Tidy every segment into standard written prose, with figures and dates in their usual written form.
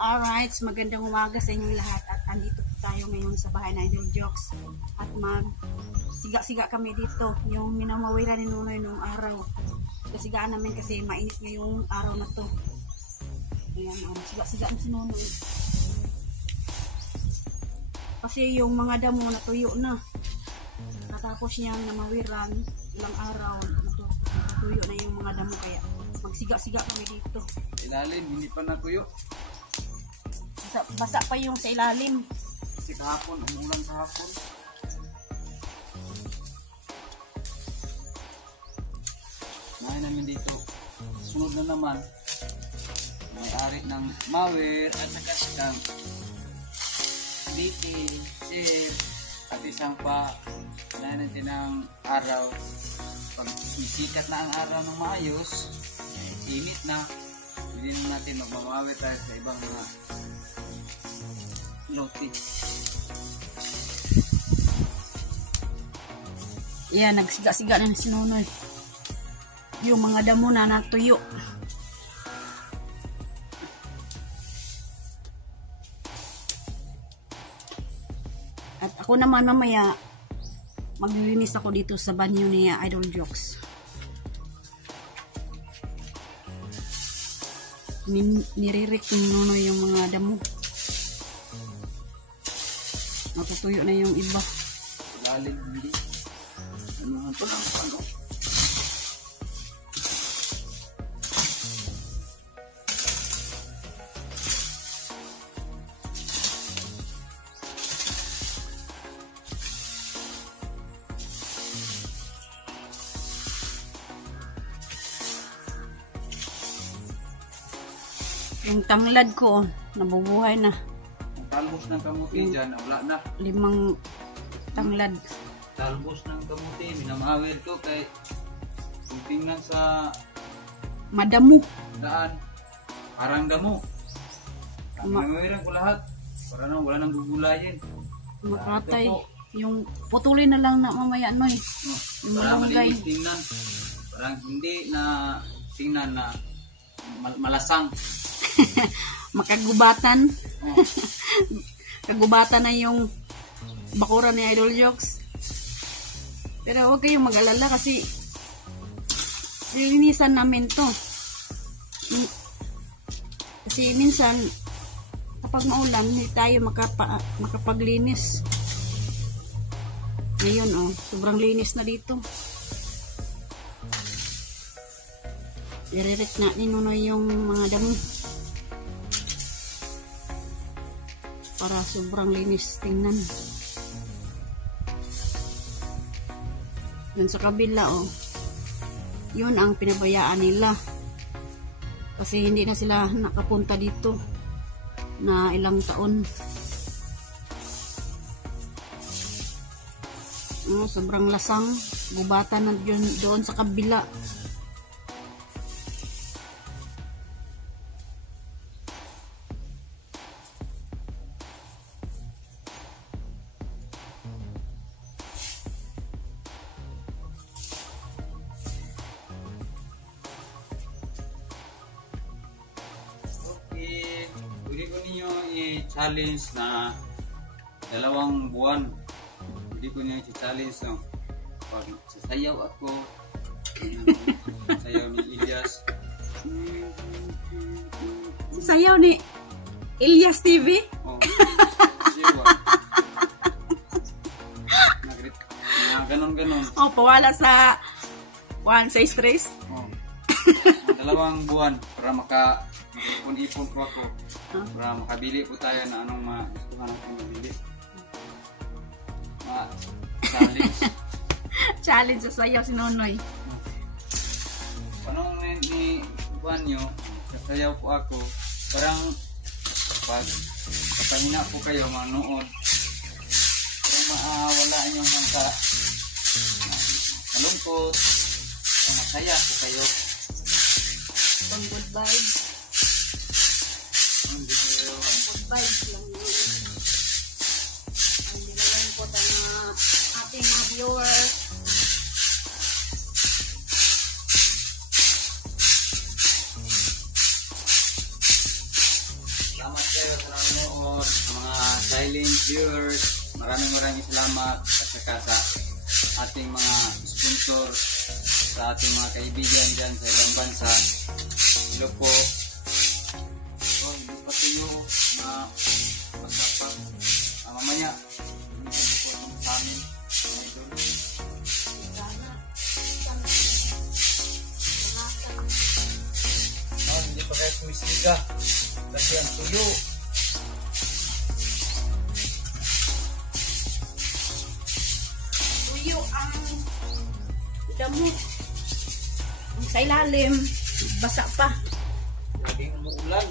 Alright, magandang umaga sa inyong lahat at andito po tayo ngayon sa bahay na Idol Jokes at siga-siga kami dito yung minamawiran ni Nunoy nung araw. Siga-sigaan namin kasi mainit ngayong araw na to. Ayan, siga-sigaan si Nunoy. Kasi yung mga damo natuyo na. Natapos niyang namawiran ilang araw natuyo na yung mga damo kaya magsiga-siga kami dito. Ilalim, hindi pa natuyo. Basa pa yung sa ilalim. Kasi kahapon, umulan kahapon. Ngayon namin dito. Sunod na naman. May-ari ng Mawir at saka siyang Biki, Sir, at isang pa. Kailangan natin ng araw. Pag sisikat na ang araw ng maayos, init na. Hindi naman natin magmamawir tayo sa ibang mga lote. Yan, nagsiga-siga na si Nunoy. Yung mga damo na natuyo. At ako naman mamaya maglilinis ako dito sa banyo ni Idol Jokes. Niririk ni Nunoy yung mga damo. Natutuyo na yung iba. Lalim, hindi. Ano ito lang, ano? Yung tanglad ko, nabubuhay na. Ang talbos ng kamuti dyan, wala na. 5 tanglad. Talbos ng kamuti, minamawir ko kay kung tingnan sa Madamo. daan, parang damo. Minamawiran ko lahat. Para nang wala nang gugulayin. Makatay. Yung putulin na lang na mamaya Noy. Yung Para malunggay. malinis tingnan. Parang hindi na tingnan na malasang. Makagubatan. Oh. Kagubatan na yung bakuran ni Idol Jokes. Pero huwag kayong mag-alala kasi lilinisan namin to. Kasi minsan kapag maulan hindi tayo makapaglinis. Ngayon sobrang linis na dito. Iririt na ni Nunoy yung mga damo para sobrang linis tingnan. Dun sa kabila yun ang pinabayaan nila kasi hindi na sila nakapunta dito na ilang taon. Sobrang lasang gubatan na doon sa kabila. Pwede ko ninyo i-challenge na 2 buwan. Pwede ko ninyo i-challenge na pag sasayaw ako, sayaw ni Ilyas. Sayaw ni Ilyas TV? Oh, sayaw. Ganon-ganon. Pawala sa stress. Oh. 2 buwan para ipon ko ako. Para makabili po tayo na anong gusto natin mabili. Challenge. Challenge sa sayaw si Nunoy. Anong ni buwan nyo, sasayaw po ako. Parang pag kapahina po kayo manood, parang maawala nyo mga kalungkot, masaya po kayo. Pang good vibes. Pang good vibes lang yun. Ang nilalangkot ang ating mga viewers. Salamat kayo sa nanonood, sa mga silent viewers. Maraming salamat at saka sa ating mga sponsor, sa ating mga kaibigan dyan sa ibang bansa. Hello po. Oh, hindi pa tayo na masapag. Mamaya, hindi pa po sa amin. Idol. Hindi pa kayo kumisiga kasi ang tuyo. Tuyo ang damo. Ang sa ilalim, basa pa. Laging umuulan.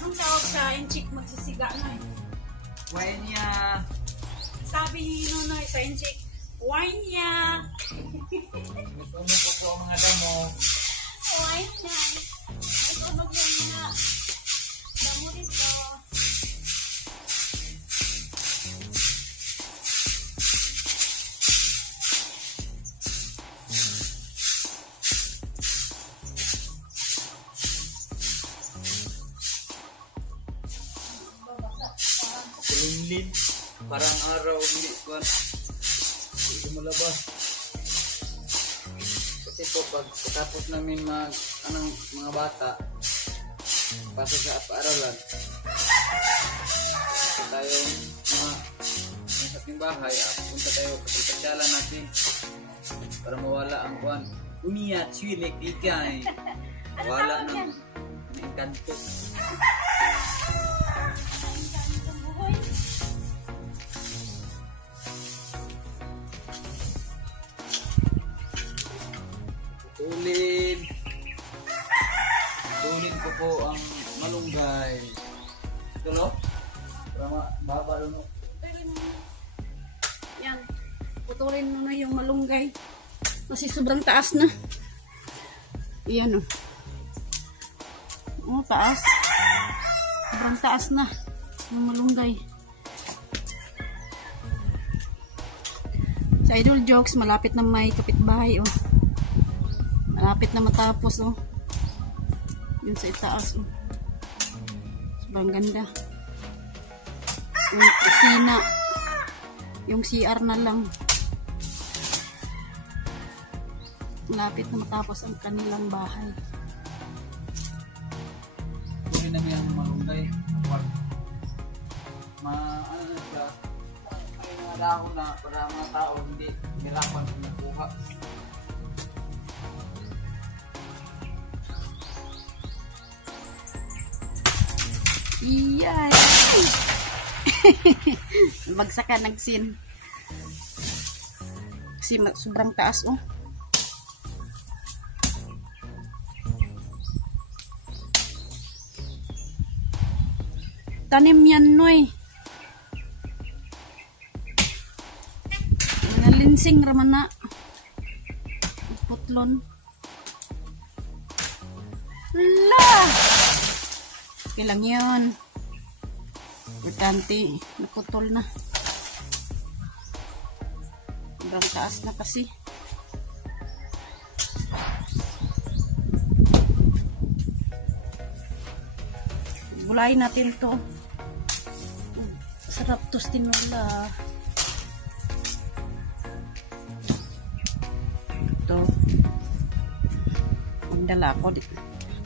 Anong tawag sa inchik magsisiga na eh? Wine niya. Sabi ni Nonoy sa inchik, wine niya. Gusto mo po ang mga damo. Wine niya. Nasunog yung mga damo dito. Kulunlin. Parang araw hindi kuwan. Hindi lumabas. Kasi po pag tapos namin mga bata pasok sa paaralan. Kasi tayong mga sa ating bahay, punta tayo kasi pasyalan natin para mawala ang kuwan. Umiya, chilik, ikay. Wala ng engkanto. Tulin ko po ang malunggay. Ito no? Para mababa no? Yan. Putulin mo na yung malunggay. Kasi sobrang taas na. Yan o. Oh, taas. Sobrang taas na yung malunggay. Sa Idol Jokes, malapit na may kapitbahay oh. Malapit na matapos oh. Yun sa itaas oh. Sobrang ganda. Yung kusina. Yung CR na lang. Malapit na matapos ang kanilang bahay. Tulin namin ang malunggay. Ano na siya? Ay mga dahon na para mga tao hindi hirapan kung nakuha. Iyay! Bagsakan nagsin. Kasi sobrang taas oh. Tanim yan noy. Mga linsing raman na. Putlon. La! Okay lang yun. Importante, naputol na. Sobrang taas na kasi. Gulayin natin to. Sarap to tinola. Ito.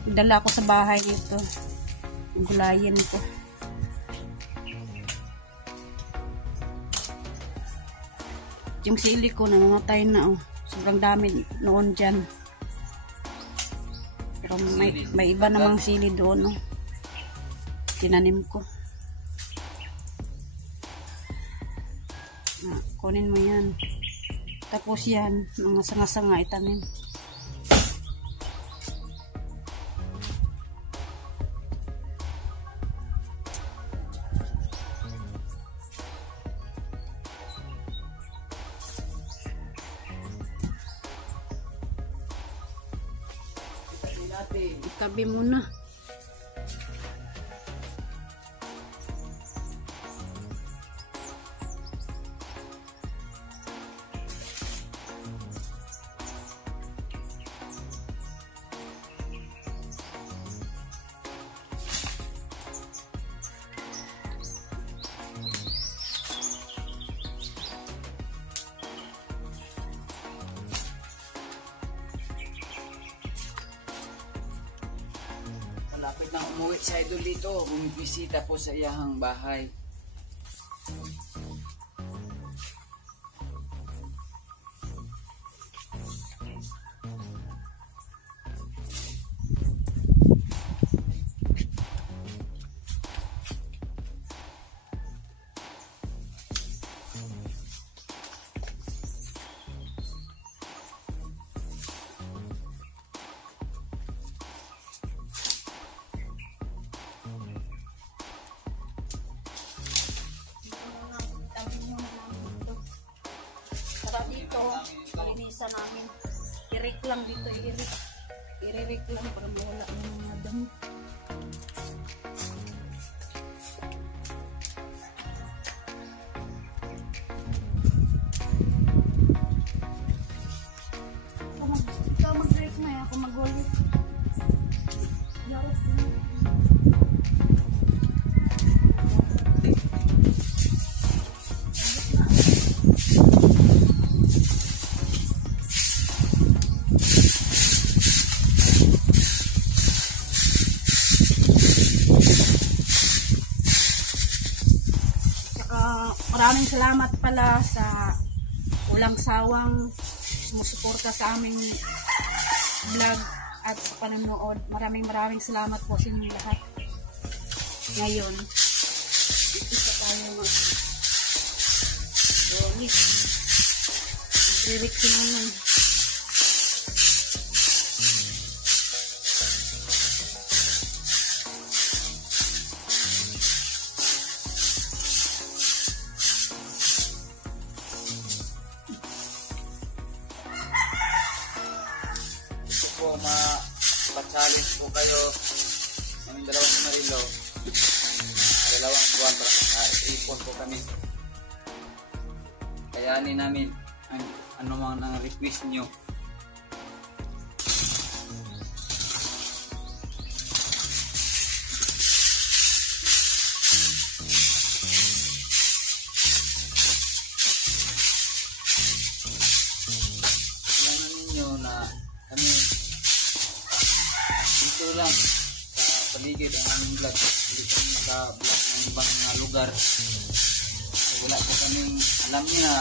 Dala ko sa bahay nito. Gulayin ko. Yung sili ko namamatay na oh. Sobrang dami noon dyan. Pero may iba namang sili doon, no? Tinanim ko. Kunin mo yan. Tapos yan, mga sanga-sanga itanim. Itabi mo na. Malapit na umuwi sa idol dito. Bumibisita po sa iyahang bahay. Dito, malinisan namin. Irik lang dito, irik. Iririk lang para mawala ng mga damo. Ikaw mag-irik na, ako mag-ulit. Daros na. Maraming salamat pala sa walang sawang sumusuporta sa aming vlog at sa panonood. Maraming salamat po sa inyo lahat. Ngayon, isa tayo mag-donate. Mag-direct naman. Ma-challenge po kayo ng dalawang marilo, dalawang buwan para ipon po kami. Kayanin namin ang anumang ang request nyo. Alam ninyo na kami dito lang sa paligid ang aming vlog, hindi kami sa vlog ng ibang lugar. So, wala po kaming alam niya,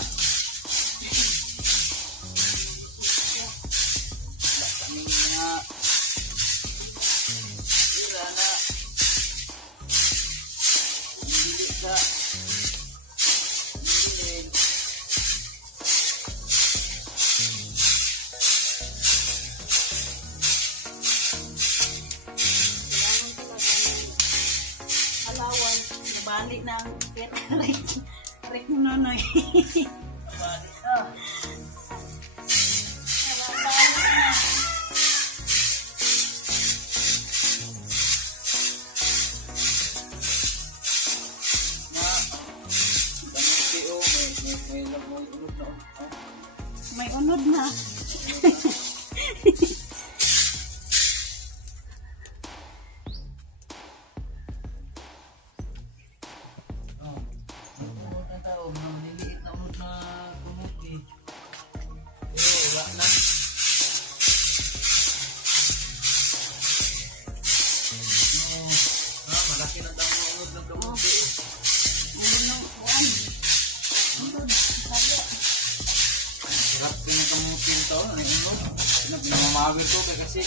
wala kaming mga tira na hindi sa hindi. Balik ng rek ng nonoy. Balik na. May unod na. Malaki na daw ang unod ng kamuti eh. Sakto na kamupin to, ano yung ulo? Pinamamawir ko kasi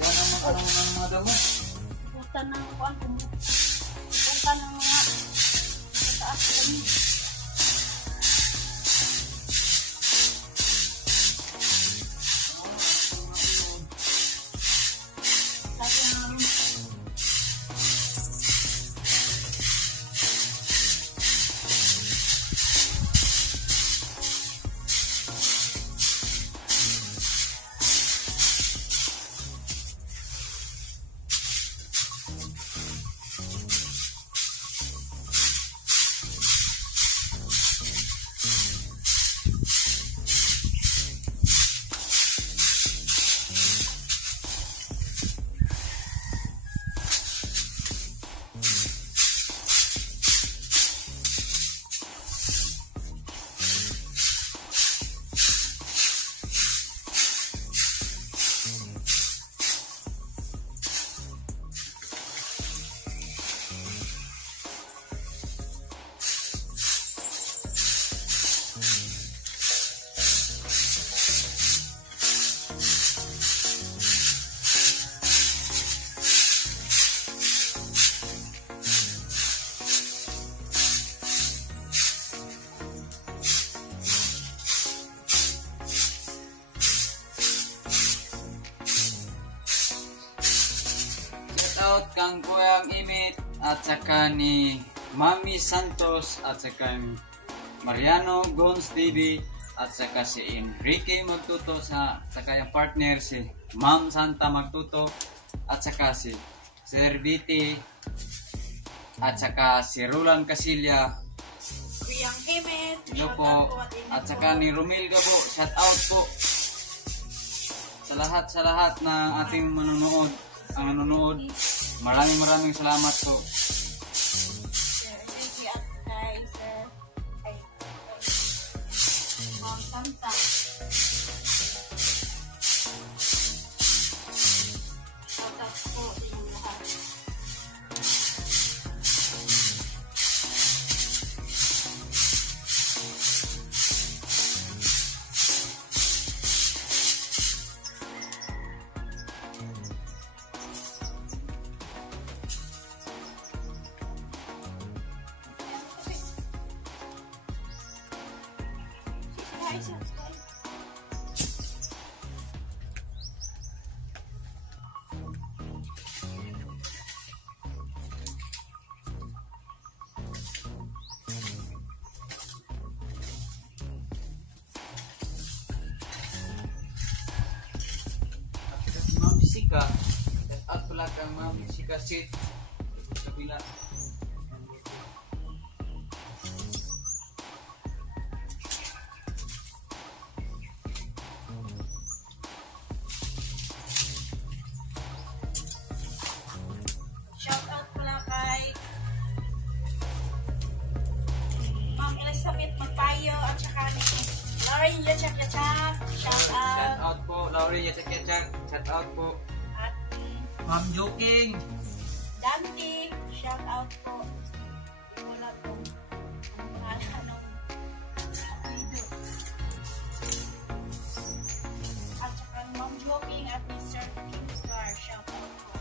yan naman anong mga damo. Punta ng kuan ko. Punta ng mga sa taas kami. Out kang Kuyang Imit at saka ni Mami Santos at saka ni Mariano Gons TV at saka si Enrique Magtuto sa saka yung partner si Ma'am Santa Magtuto at saka si Sir Viti at saka si Roland Casilya. Kuyang Imit. Hello po. At saka ni Romil Gabo, shout out po sa lahat ng ating manonood. Ang nanonood, maraming salamat po. Sir, thank you at kay Sir. Kay Ma'am Santa. Shout out po sa inyong lahat. Ma'am Jessica, at pala kang Ma'am Jessica sit sa kabila. Shout out pala kay Ma'am Elizabeth Magpayo at saka ni Lauren Yachak. Shout out. Shout out po, Laurie Yachak. Shout out po. At Ma'am Joking. Dante. Shout out po. Wala po. Pangalan ng video. At saka ni Ma'am Joking at ni Sir Kingstar. Shout out po.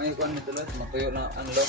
May kuan nito lang, matuyo na ang loob.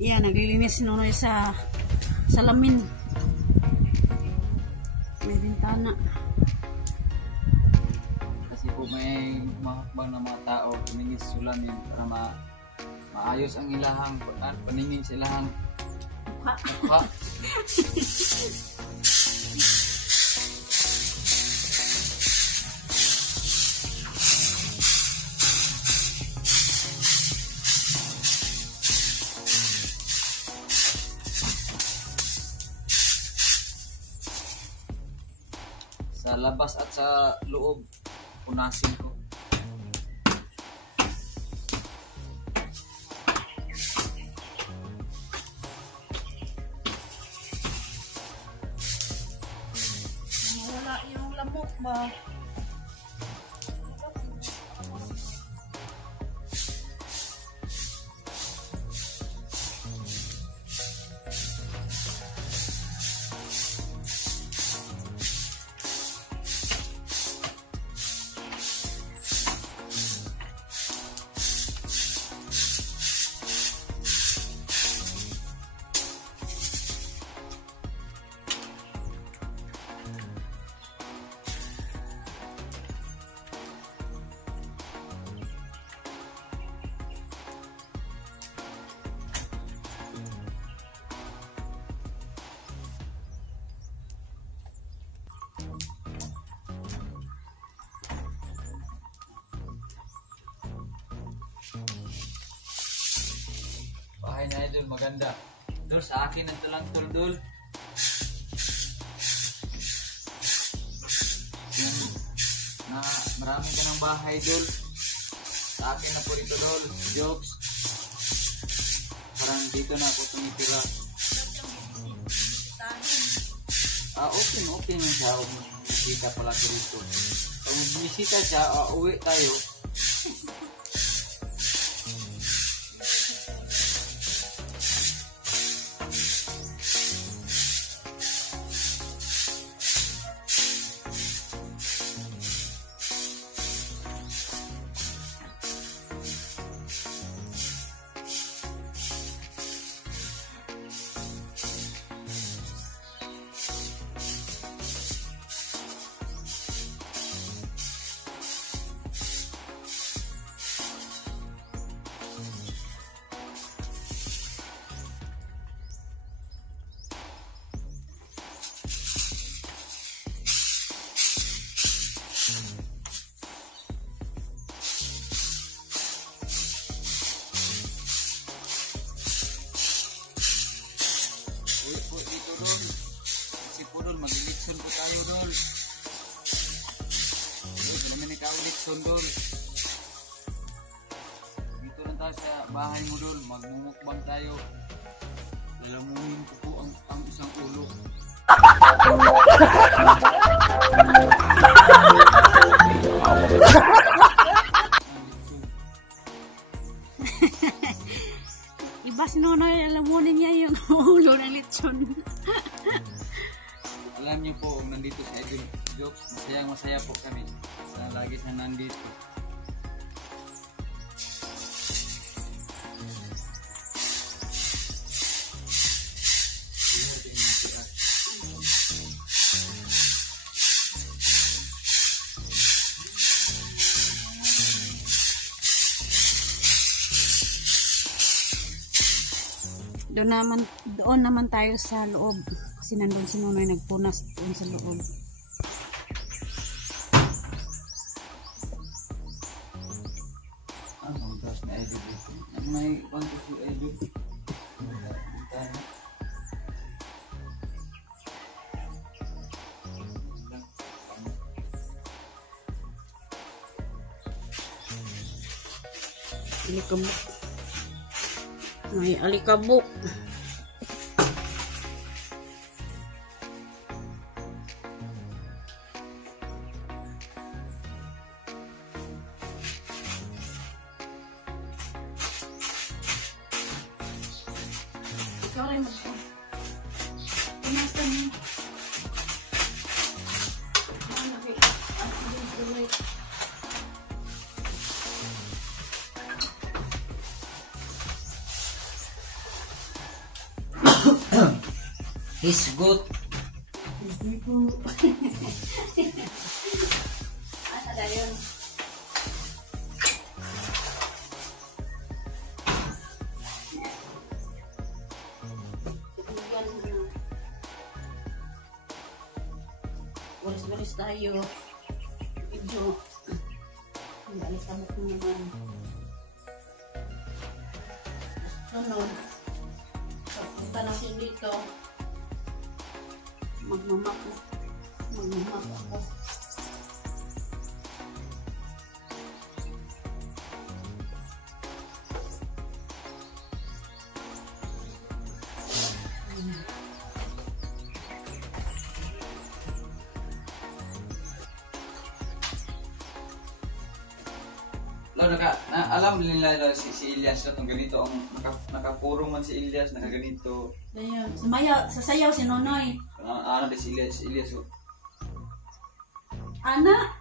Yan, naglilinis si Nonoy sa salamin. May bintana. Kasi po may mahakbang na mga tao, tumingin sa sulamin para maayos ang ilahang at paningin sa ilahang mukha. Sa labas at sa loob, punasin ko. Wala yung lamok ba? Bahay na idol, maganda. Dol, sa akin ito lang tol, dol. Yung na marami ka ng bahay, dol. Sa akin na po dito, dol. Jokes. Parang dito na ako tumitira. Okay na siya. Bisita pala ko dito. Pag bisita siya, uwi tayo. Kasi po dol, mag-eleksyon po tayo dol. Dol, naman ika-eleksyon dol. Dito lang tayo sa bahay mo dol, magmumukbang tayo. Lalamunin ko po ang isang ulo. Iba si Nonoy, alam mo niya yung ulo ng lechon. Alam niyo po, nandito sa Idol Jokes, masaya po kami sa lagi sa nandito. Doon naman tayo sa loob Kasi nandun si Nunoy nagpunas doon sa loob. Ang gas na idol dito. May kwanto si idol. Alikabok. May alikabok. Ikaw rin magpo. Pinasta mo. He's good. Ada yun. Walis-walis tayo. Medyo balik kami ko naman. Sunod. Punta natin dito. Magmamak ako. Alam nila si Elias na itong ganito, ang nakapuro man si Elias, nakaganito. Ayun. Sasayaw si Nonoy. Ano ba si Elias? Ana?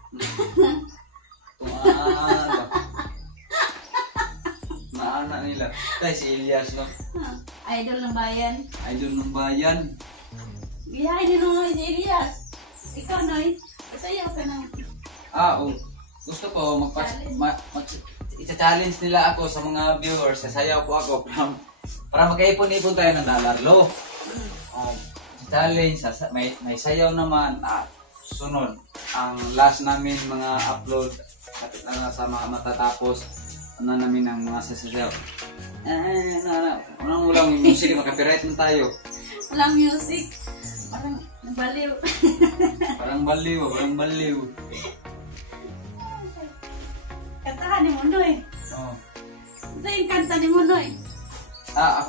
Maana nila. Tay si Elias, no? Idol ng bayan. Idol ng bayan. Giyahin ni Nonoy si Elias. Ikaw, Noy. Sasayaw ka na. Oo. Gusto ko i-challenge nila ako sa mga viewers, sasayaw po ako para magkaipon-ipon tayo ng $. Challenge, may sayaw naman. Sunod, ang last namin mga upload sa mga matatapos namin ang mga sasayaw. Unang ulang yung music, makapiright na tayo. Walang music. Parang baliw. Parang baliw. Kantahan ni Munoy. Oo. Ito yung kanta ni Munoy.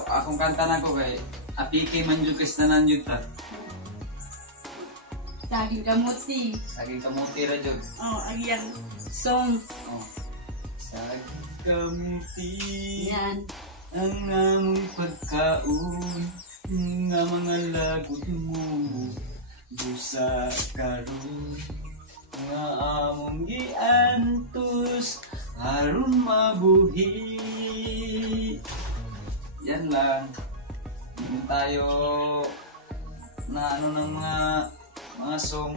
Akong kanta na ko kay Apiki Manjukis na nanjud ta. Saging kamuti. Saging kamuti ra jud. Ayan. Song. Saging kamuti. Yan. Ang among pagkaon nga mga lagot mo busa karon nga among giantos aron mabuhi. Yan lang. Hindi tayo na ano ng mga song.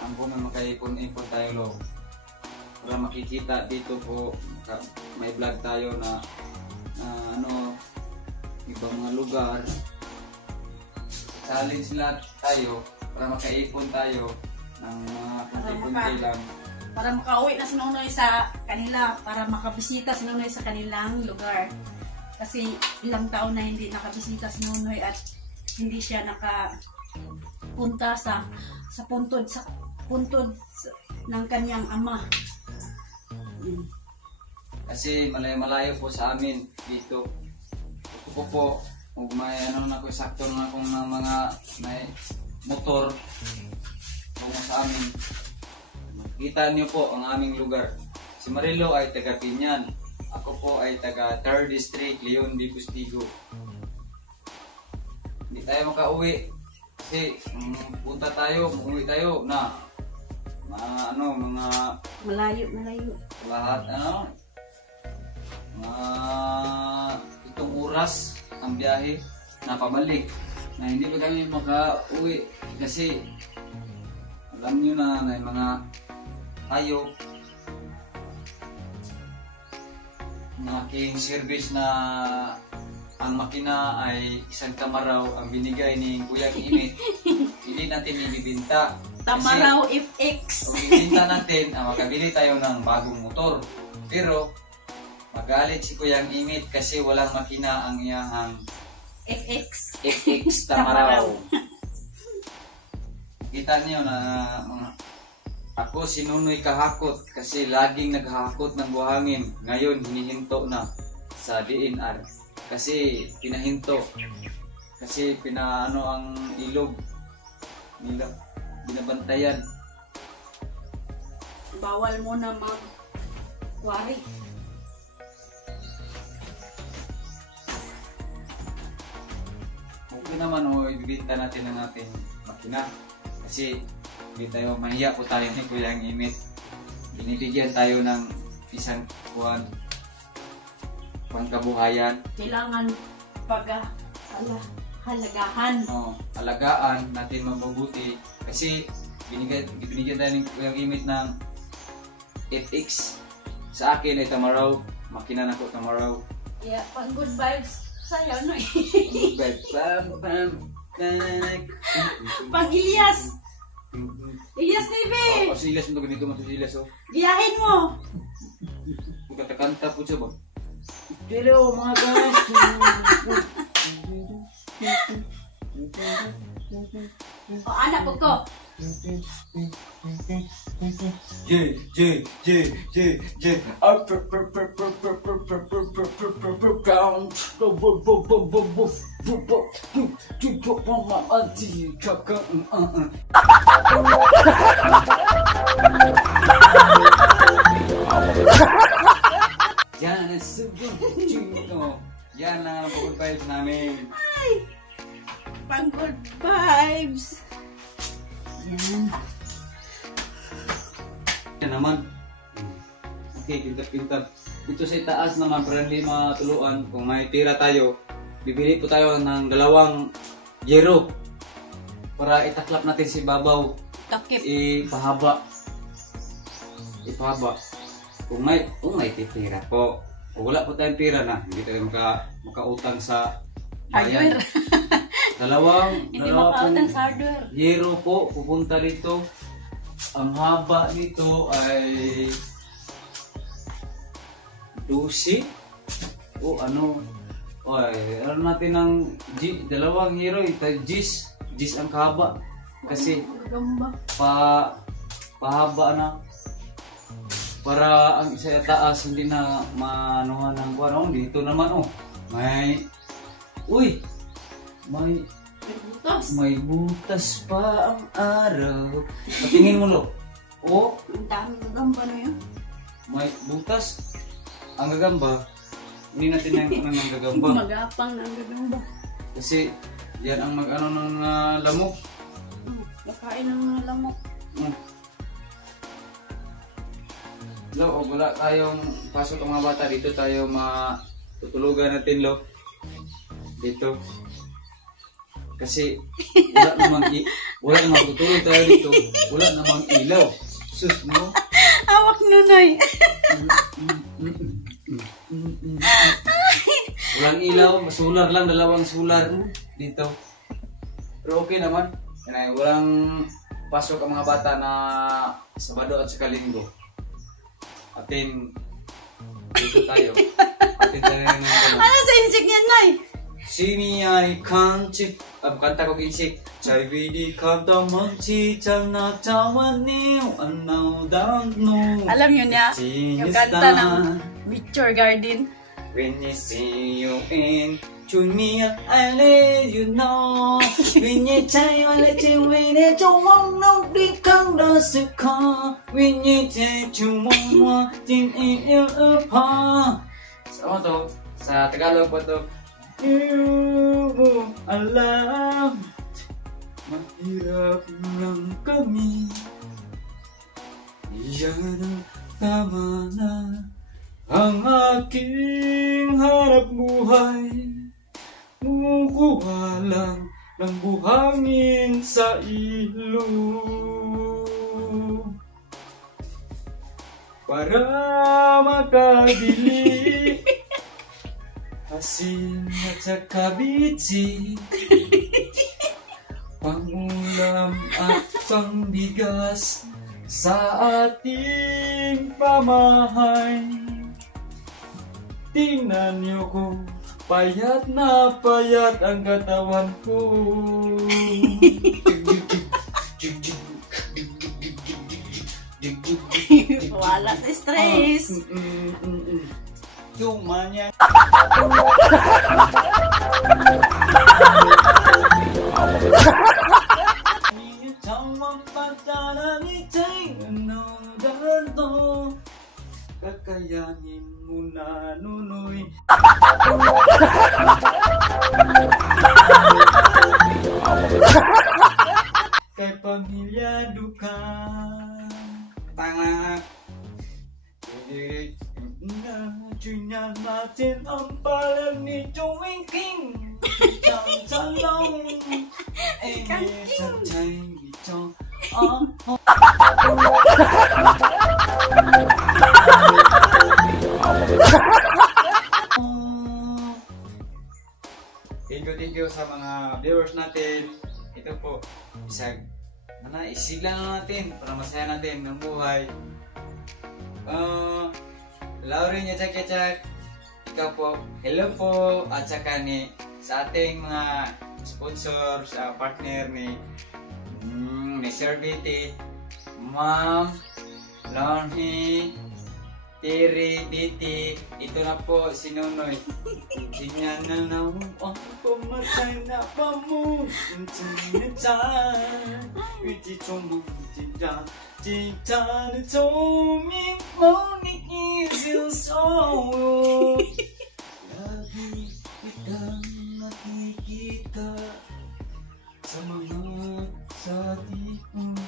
Ang may makaipon-ipon tayo lo. Para makikita dito po may vlog tayo na ibang mga lugar. Challenge lahat tayo para makaipon tayo ng mga kunti-kunti lang. Para makauwi na si Nonoy sa kanila, para makabisita si Nonoy sa kanilang lugar. Kasi ilang taon na hindi nakabisita si Nonoy at hindi siya nakapunta sa puntod ng kanyang ama. Kasi malayo-malayo po sa amin dito. Ako po, may na ko sakto na akong mga may motor kung sa amin. Kita niyo po ang aming lugar. Si Marilo ay taga Pinyan. Ako po ay taga 3rd District, Leon de Postigo. Hindi tayo makauwi kasi umuwi tayo na mga Malayo. lahat mga 7 oras ang biyahe na pabalik na hindi pa kami makauwi kasi alam nyo na yung mga hayop na aking service na ang makina ay isang tamaraw ang binigay ni Kuya Imit. Hindi natin ibibinta. Tamaraw FX. Kung ibinta natin, makabili tayo ng bagong motor. Pero magalit si Kuya Imit kasi walang makina ang iyang FX. FX tamaraw. Kita niyo na mga ako si Nunoy kahakot kasi laging naghahakot ng buhangin. Ngayon hinihinto na sa DNR kasi pinahinto kasi pinaano ang ilog nila, binabantayan. Bawal mo na mag-wari. Okay naman ibibenta natin ang ating makina kasi hindi tayo, mahiya po tayo ni Kuya Imit. Binibigyan tayo ng isang pangkabuhayan. Kailangan halagahan. Alagaan natin mabubuti kasi binigyan tayo ni Kuya Imit ng FX. Sa akin ay tamaraw, makina na ko tamaraw. Yeah, pang good vibes sa'yo, no? Good vibes. Pang Ilyas! Ilyas TV! Si Ilyas mo ganito mo, si Ilyas Giyahin mo! Kanta po siya ba? Hello mga guys! Anak ko! Yan ang sugon chino. Yan ang good vibes namin. Ay! Pang good vibes! Yan. Yan naman. Okay, pinta-pinta. Dito sa itaas naman, para hindi matuluan, kung may tira tayo, bibili po tayo ng 2 yero para itaklap natin si babaw. Takip. Ipahaba. Kung may titira po. Kung wala po tayong tira na, hindi tayo makautang sa bayan. Hardware. Hindi makautang sa hardware. Yero po, pupunta dito. Ang haba nito ay 12. O ano natin ng 2 yero, Gis ang kahaba. Kasi pahaba na. Para ang isa taas hindi na maanuhan ng kuwan. Dito naman may butas pa ang araw. Patingin mo lo. Ang dami gagamba na yun. May butas. Ang gagamba, hindi natin yung gagamba. Magapang na ang gagamba. Kasi yan ang mag-ano ng lamok. Nakain ng lamok. Lo, wala tayong pasok ang mga bata dito, tayo matutulugan natin lo. Dito. Kasi wala namang tutulog tayo dito. Wala namang ilaw. Sus mo. Awak Nunoy. Walang ilaw, solar lang, 2 solar dito. Pero okay naman. Walang pasok ang mga bata na Sabado at saka Linggo. Atin dito tayo. Atin tayo ng Ano sa insik niyan, Nay? Sini ay kanchik. Kanta ko kinsik. Chai vidi kanta manchi chana chawani anaw dano. Alam yun niya? Yung kanta ng Picture Garden. When you see you in Junia, I let you know. When you tell you let you win it, you won't know the kind of succor. When you tell you want in it apart. So to, sa Tagalog po to. You alam, mahirap lang kami. Yan ang tama na ang aking hanap buhay. Mukuha lang ng buhangin sa ilog. para makabili asin at saka bitsi, pangulam at pangbigas sa ating pamahay. Tingnan niyo ko, payat na payat ang katawan ko. Wala sa stress. Yung manya. Kakayanin mo na, Nunoy. Kay pamilyado ka. Tanga. Tingnan natin ang palad ni Chong King. Chang Chalong. Sa Chang Chong. Thank you sa mga viewers natin. Ito po, isigla na natin para masaya natin ng buhay. Lauren Yachak, ikaw po, hello po, at saka sa ating mga sponsor, sa partner ni Sir BT, Ma'am Lonnie, Tiri, BT, ito na po si Nunoy. Sinya na lang ang pumatay na pa mo. Iti chomong jita, jita na choming mo ni Kizil Soul. Lagi itang nakikita sa mga satikong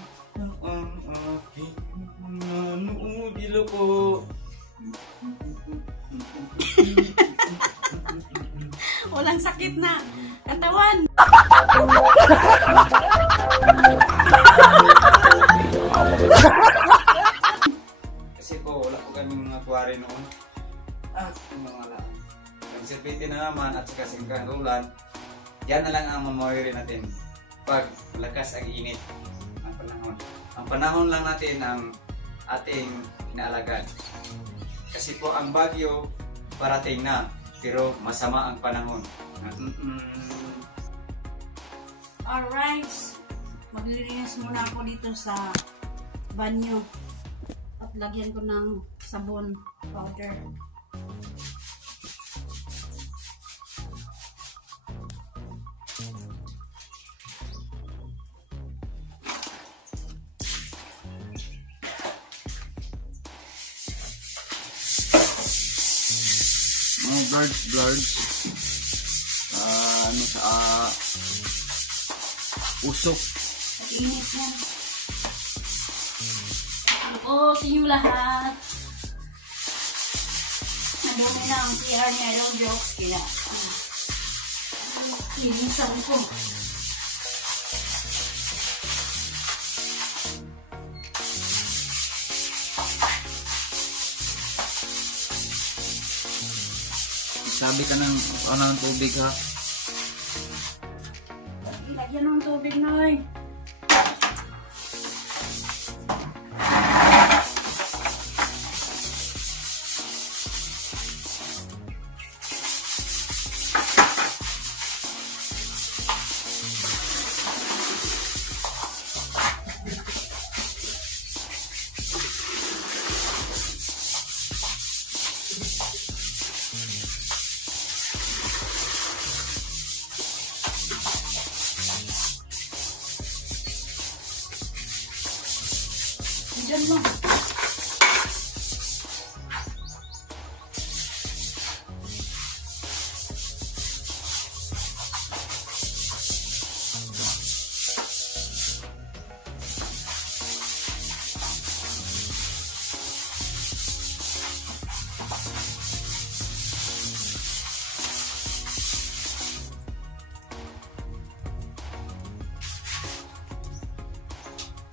ang aking nanood po. Walang sakit na katawan. Kasi po wala po kaming mga tuwari noon. Mga lang. Nagsipitin na naman at saka singkang ulan. Yan na lang ang memory natin. Pag malakas ang init ang panahon. Ang panahon lang natin ang ating inaalagaan. Kasi po ang bagyo parating na, pero masama ang panahon. Alright, maglilinis muna ako dito sa banyo at lagyan ko ng sabon powder. Mga blurds usok. Init na. Hello sa inyo lahat. Nadumi na ang CR ni Idol Jokes kaya linisan ko. Sabi ka ng anong tubig ha. Lagyan ng tubig, Noy. Diyan mo.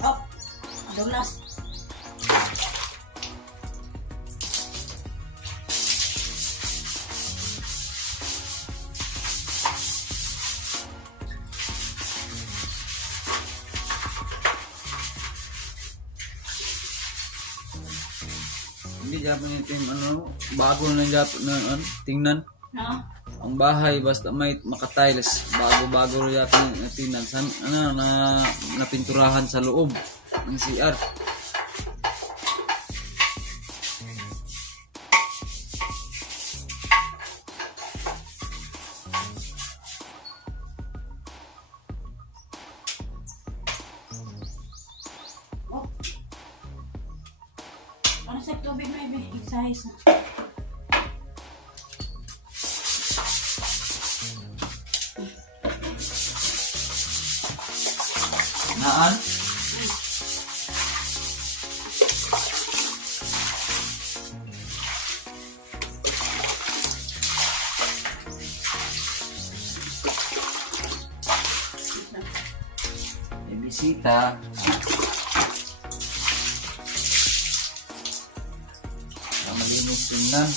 Up. Douglas. Japan yung ano, bago na Japan na ano, tingnan. No? Ang bahay basta may makatiles, bago yata na tingnan san ano na napinturahan sa loob ng CR. Oh. Ano sa tubig may exercise na? Naan? May bisita. Malinis tingnan.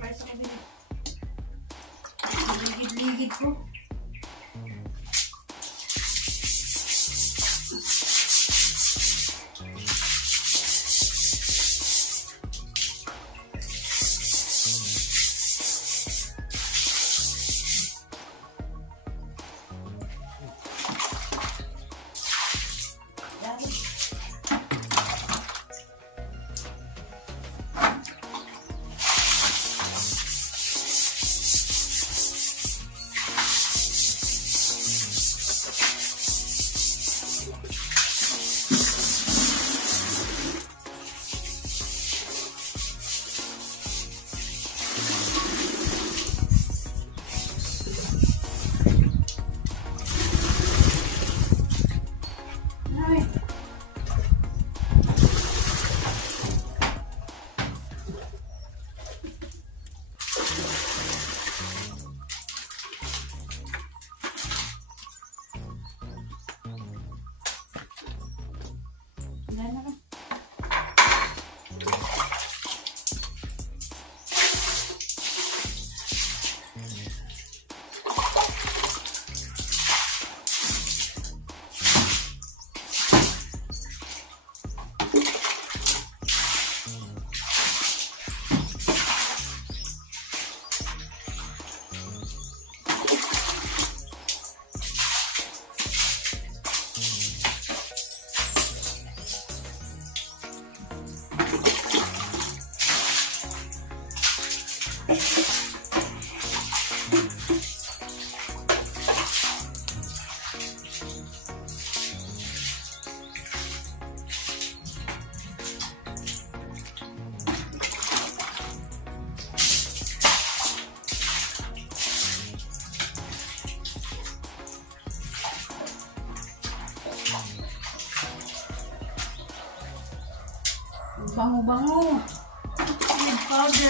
Para sa kabila. Ligid-ligid ko. Ay. Wala na lang. Bango-bango. Food powder.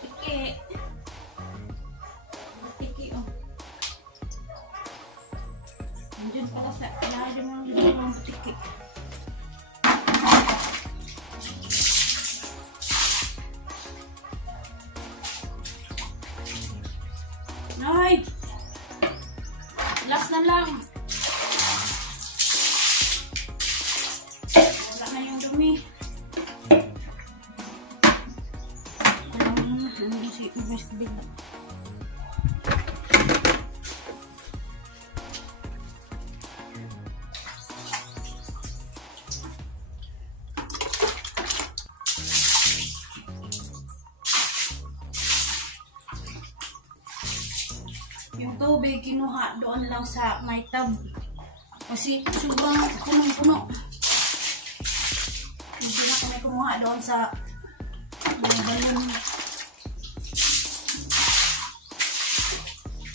Tiki. Tiki, oh. Nandiyan pala sa ilalim ng dalawang tiki. Ay! Last na lang. Wala na yung dumi. Wala na. Ano si Ubes Kabila? Yung tubig kinuha doon lang sa may tub. Kasi sobrang punong-puno. Hindi na kami kumuha doon sa may balon.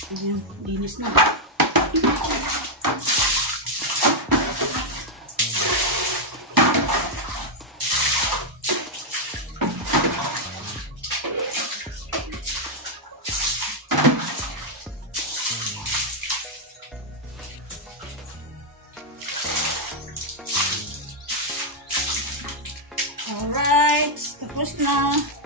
Ayan, linis na. Tapos na